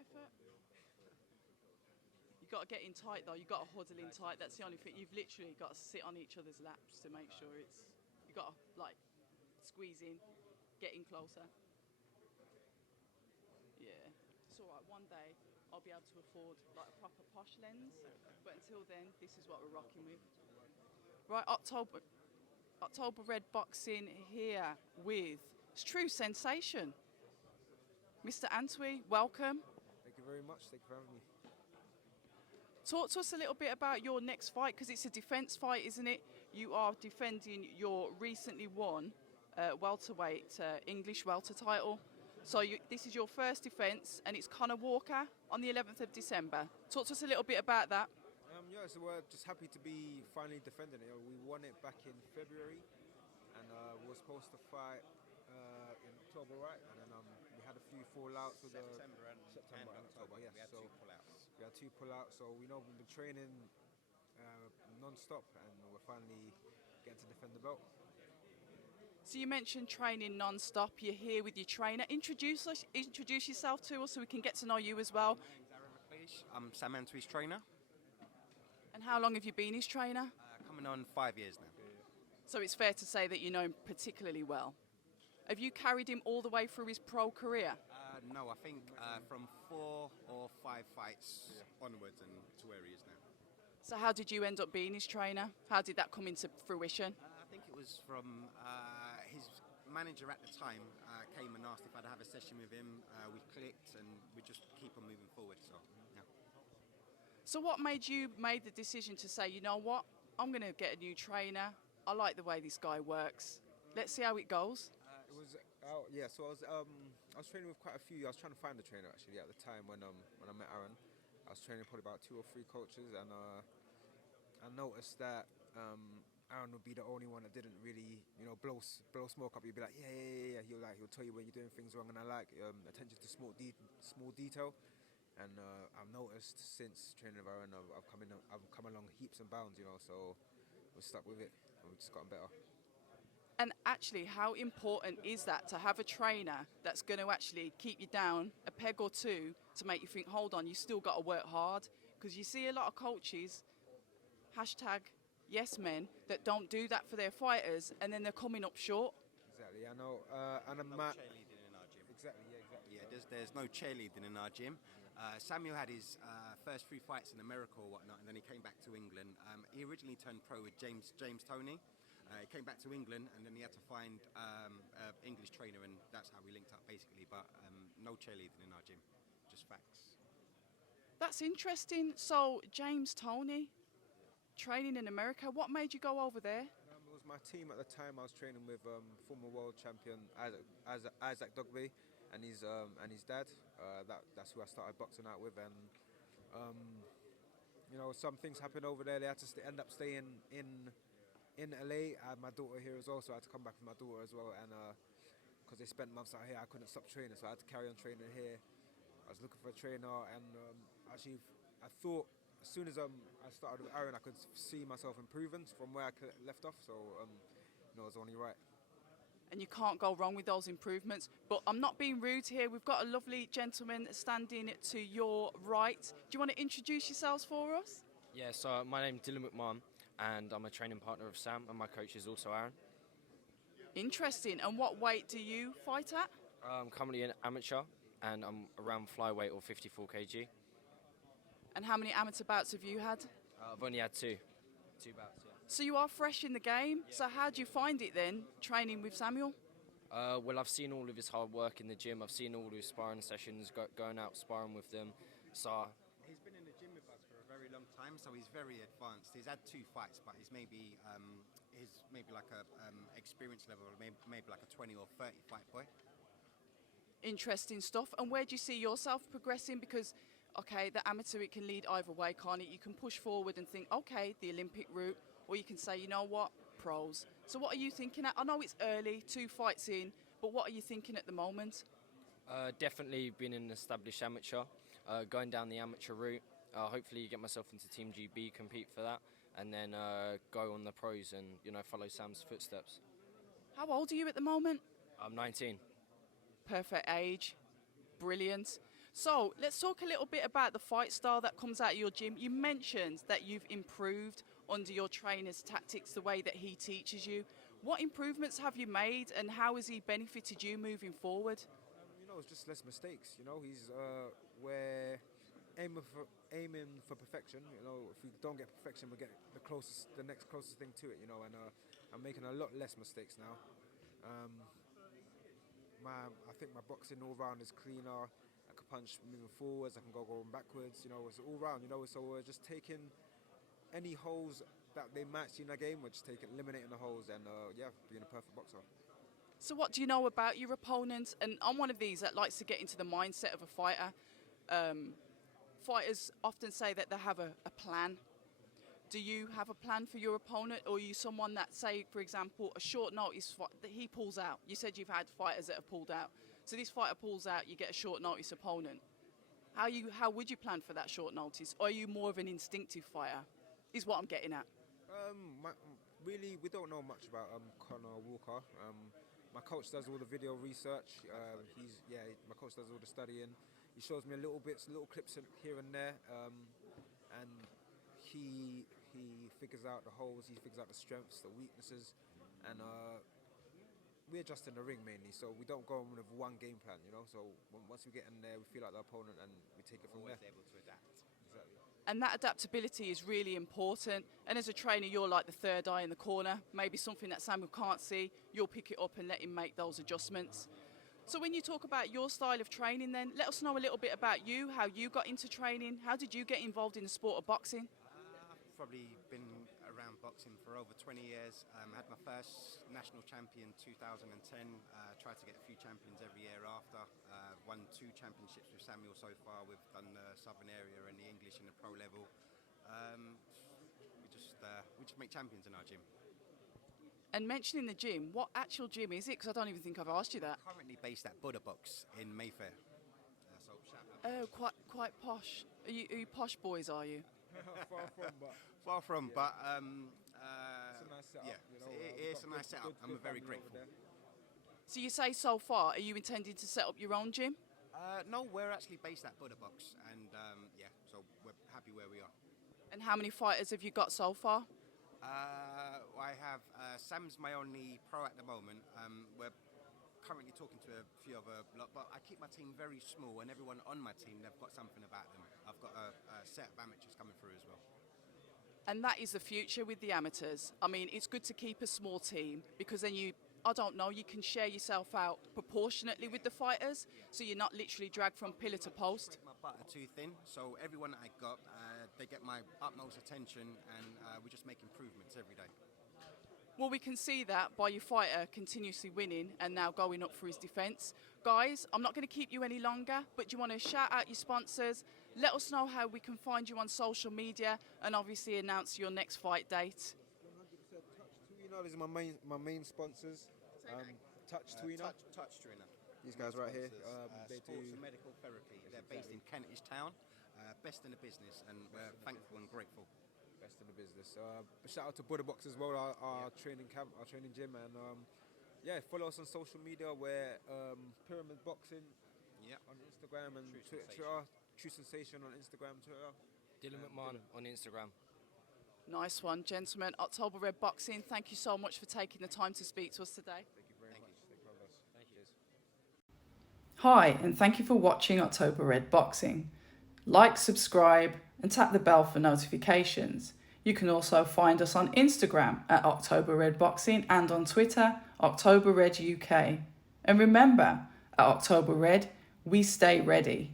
effort. You've got to get in tight, though. You've got to huddle in tight. That's the only thing. You've literally got to sit on each other's laps to make sure it's... You've got to, like, squeeze in, get in closer. Yeah. It's all right. One day, I'll be able to afford, like, a proper posh lens. But until then, this is what we're rocking with. Right, October Red Boxing here with it's true sensation. Mr. Antwi, welcome. Thank you very much. Thank you for having me. Talk to us a little bit about your next fight, because it's a defence fight, isn't it? You are defending your recently won welterweight English welter title. So this is your first defence, and it's Conor Walker on the 11th of December. Talk to us a little bit about that. Yeah, so we're just happy to be finally defending it. We won it back in February, and we were supposed to fight in October, right? And then we had a few fallouts with September and October. Yes, we had so two pullouts. we had two pullouts. So we know we've been training non-stop, and we're finally getting to defend the belt. So you mentioned training non-stop. You're here with your trainer. Introduce yourself to us so we can get to know you as well. My name's Aaron McLeish. I'm Sam Antwi's trainer. And how long have you been his trainer? Coming on 5 years now. So it's fair to say that you know him particularly well. Have you carried him all the way through his pro career? No, I think from 4 or 5 fights onwards and to where he is now. So how did you end up being his trainer? How did that come into fruition? I think it was from his manager at the time came and asked if I'd have a session with him. We clicked and we just keep on moving forward. So, yeah. So what made you make the decision to say, you know what, I'm going to get a new trainer. I like the way this guy works. Let's see how it goes. It was so I was training with quite a few. I was trying to find a trainer actually at the time when I met Aaron. I was training probably about 2 or 3 coaches, and I noticed that Aaron would be the only one that didn't really, blow smoke up. He'd be like, yeah. He'll tell you when you're doing things wrong, and I like attention to small detail. And I've noticed since training with Aaron, I've come along heaps and bounds, so we're stuck with it, and we've just gotten better. And actually, how important is that to have a trainer that's going to actually keep you down a peg or two to make you think, hold on, you still got to work hard? Because you see a lot of coaches, #yes men, that don't do that for their fighters, and then they're coming up short. Exactly, I know. And no cheerleading in our gym. Exactly. Yeah, there's no cheerleading in our gym. Samuel had his first 3 fights in America or whatnot, and then he came back to England. He originally turned pro with James Toney. He came back to England, and then he had to find an English trainer, and that's how we linked up basically. But no cheerleading in our gym, just facts. That's interesting. So James Toney, training in America. What made you go over there? It was my team at the time. I was training with former world champion Isaac Dogby and his dad. That's who I started boxing out with, and some things happened over there. They had to end up staying in LA. I had my daughter here as well, so I had to come back with my daughter as well. And because they spent months out here, I couldn't stop training, so I had to carry on training here. I was looking for a trainer, and actually, I thought as soon as I started with Aaron, I could see myself improving from where I left off. So it was only right. And you can't go wrong with those improvements. But I'm not being rude here. We've got a lovely gentleman standing to your right. Do you want to introduce yourselves for us? Yeah, so my name's Dylan McMahon, and I'm a training partner of Sam, and my coach is also Aaron. Interesting. And what weight do you fight at? I'm currently an amateur, and I'm around flyweight or 54 kg. And how many amateur bouts have you had? I've only had 2 bouts, yeah. So you are fresh in the game. Yeah. So how do you find it then, training with Samuel? Well, I've seen all of his hard work in the gym. I've seen all of his sparring sessions, going out sparring with them. So he's been in the gym with us for a very long time, so he's very advanced. He's had 2 fights, but he's maybe like a experience level, maybe like a 20 or 30 fight boy. Interesting stuff. And where do you see yourself progressing? Because, okay, the amateur, it can lead either way, can't it? You can push forward and think, okay, the Olympic route, or you can say, you know what, pros. So what are you thinking at? I know it's early, 2 fights in, but what are you thinking at the moment? Definitely being an established amateur, going down the amateur route. Hopefully get myself into Team GB, compete for that, and then go on the pros and, follow Sam's footsteps. How old are you at the moment? I'm 19. Perfect age. Brilliant. So let's talk a little bit about the fight style that comes out of your gym. You mentioned that you've improved under your trainer's tactics, the way that he teaches you. What improvements have you made, and how has he benefited you moving forward? It's just less mistakes. He's we're aiming for perfection. If we don't get perfection, we get the next closest thing to it. And I'm making a lot less mistakes now. I think my boxing all round is cleaner. I can punch moving forwards. I can go going backwards. It's all round. So we're just taking any holes that they might see in the game. We're just eliminating the holes, and being a perfect boxer. So what do you know about your opponent? And I'm one of these that likes to get into the mindset of a fighter. Fighters often say that they have a plan. Do you have a plan for your opponent, or are you someone that, say, for example, a short notice fight that he pulls out? You said you've had fighters that have pulled out. So this fighter pulls out, you get a short notice opponent. How would you plan for that short notice? Or are you more of an instinctive fighter? Is what I'm getting at. Really, we don't know much about Conor Walker. My coach does all the video research. My coach does all the studying. He shows me little clips here and there, and he figures out the holes. He figures out the strengths, the weaknesses, and we adjust in the ring mainly. So we don't go in with one game plan, So once we get in there, we feel like the opponent, and we take it from there. Able to adapt. Exactly. And that adaptability is really important. And as a trainer, you're like the third eye in the corner. Maybe something that Samuel can't see, you'll pick it up and let him make those adjustments. So when you talk about your style of training then, let us know a little bit about you, how you got into training. How did you get involved in the sport of boxing? I've probably been around boxing for over 20 years. Had my first national champion 2010. Tried to get a few champions every year after. Won 2 championships with Samuel so far. We've done the Southern area and the English and the pro level. We just make champions in our gym. And mentioning the gym, what actual gym is it? Because I don't even think I've asked you that. Currently based at Buddha Box in Mayfair. So shout out. Oh, quite posh. Are you posh boys, are you? Far from, but it's a nice setup. Yeah, it's a nice setup. I'm very grateful. So you say so far, are you intending to set up your own gym? No, we're actually based at Buddha Box, and so we're happy where we are. And how many fighters have you got so far? I have Sam's my only pro at the moment. We're currently talking to a few other lot, but I keep my team very small, and everyone on my team, they've got something about them. I've got a set of amateurs coming through as well. And that is the future with the amateurs. I mean, it's good to keep a small team because then you can share yourself out proportionately with the fighters, so you're not literally dragged from pillar to post. My butter too thin, so everyone that I got, they get my utmost attention, and we just make improvements every day. Well, we can see that by your fighter continuously winning and now going up for his defence. Guys, I'm not going to keep you any longer, but do you want to shout out your sponsors? Let us know how we can find you on social media, and obviously announce your next fight date. 100% Touch Tweener is my main sponsors. Touch Tweener. Touch Tweener. These guys right here. They sports do and medical therapy. They're based in Kentish Town. Best in the business, and we're thankful and grateful. Best in the business. Shout out to Buddha Box as well, our training camp, our training gym, and follow us on social media. We're Pyramid Boxing on Instagram and Twitter. True Sensation on Instagram, Twitter. Dylan McMahon on Instagram. Nice one, gentlemen. October Red Boxing, thank you so much for taking the time to speak to us today. Thank you very much. Thank you. Cheers. Hi, and thank you for watching October Red Boxing. Like, subscribe, and tap the bell for notifications. You can also find us on Instagram at October Red Boxing and on Twitter, October Red UK. And remember, at October Red, we stay ready.